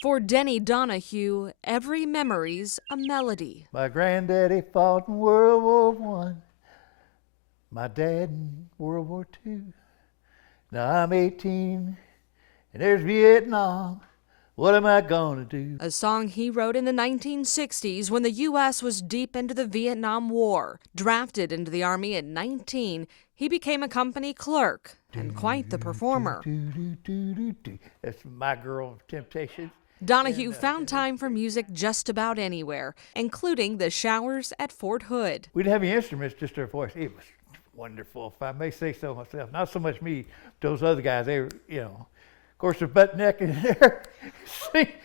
For Denny Donohue, every memory's a melody. My granddaddy fought in World War One. My dad in World War II. Now I'm 18 and there's Vietnam. What am I gonna do? A song he wrote in the 1960s when the U.S. was deep into the Vietnam War. Drafted into the Army at 19, he became a company clerk and quite the performer. That's My Girl Temptation. Donohue found time for music just about anywhere, including the showers at Fort Hood. We didn't have any instruments, just our voice. It was wonderful, if I may say so myself. Not so much me, those other guys, they were, of course, they're butt naked in there,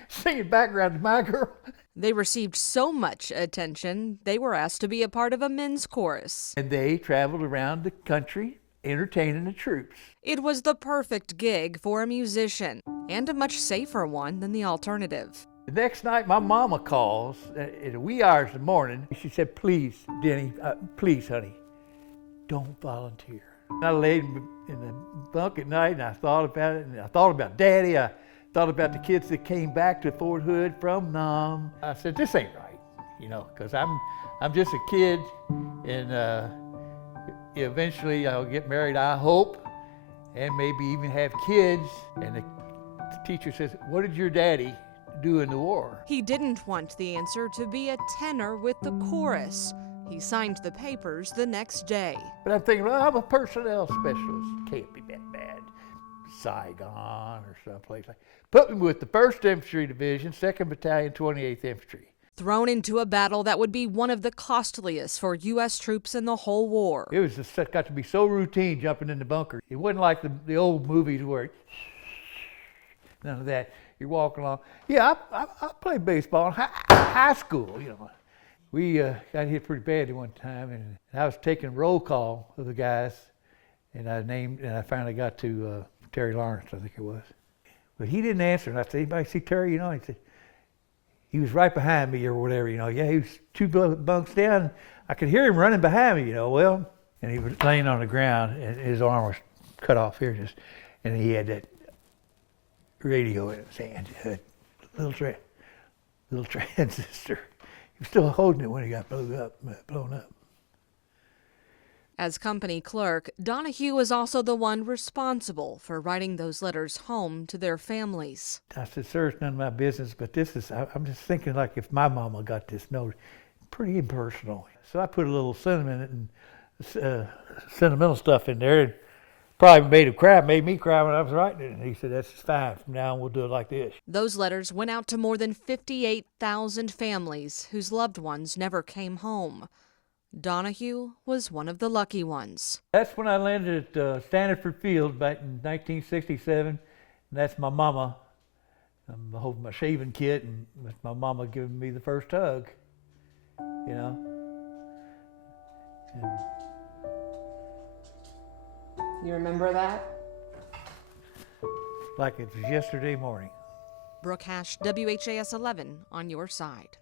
singing background to My Girl. They received so much attention, they were asked to be a part of a men's chorus. And they traveled around the country entertaining the troops. It was the perfect gig for a musician, and a much safer one than the alternative. The next night, my mama calls at the wee hours of the morning. She said, please, Denny, please, honey, don't volunteer. I laid in the bunk at night and I thought about it, and I thought about Daddy. I thought about the kids that came back to Fort Hood from Nam. I said, this ain't right, because I'm just a kid, and eventually I'll get married, I hope, and maybe even have kids. And the teacher says, what did your daddy do in the war? He didn't want the answer to be a tenor with the chorus. He signed the papers the next day. But I'm thinking, well, I'm a personnel specialist. Can't be that bad. Saigon or someplace like that. Put me with the 1st Infantry Division, 2nd Battalion, 28th Infantry. Thrown into a battle that would be one of the costliest for U.S. troops in the whole war. It was just got to be so routine jumping in the bunker. It wasn't like the old movies where none of that. You're walking along. Yeah, I played baseball in high school, We got hit pretty badly one time, and I was taking roll call of the guys, and I finally got to Terry Lawrence, I think it was. But he didn't answer, and I said, anybody see Terry? He said, he was right behind me or whatever, Yeah, he was 2 bunks down. I could hear him running behind me, well, and he was laying on the ground, and his arm was cut off here, and he had that radio in his hand, little transistor. He was still holding it when he got blown up. As company clerk, Donohue was also the one responsible for writing those letters home to their families. I said, sir, it's none of my business, but I'm just thinking like if my mama got this note, pretty impersonal. So I put a little sentiment and sentimental stuff in there, and probably made me cry when I was writing it. And he said, that's fine. From now on, we'll do it like this. Those letters went out to more than 58,000 families whose loved ones never came home. Donohue was one of the lucky ones. That's when I landed at Stanford Field back in 1967. And that's my mama. I'm holding my shaving kit, and that's my mama giving me the first hug, And you remember that? like it was yesterday morning. Brooke Hash, WHAS 11 on your side.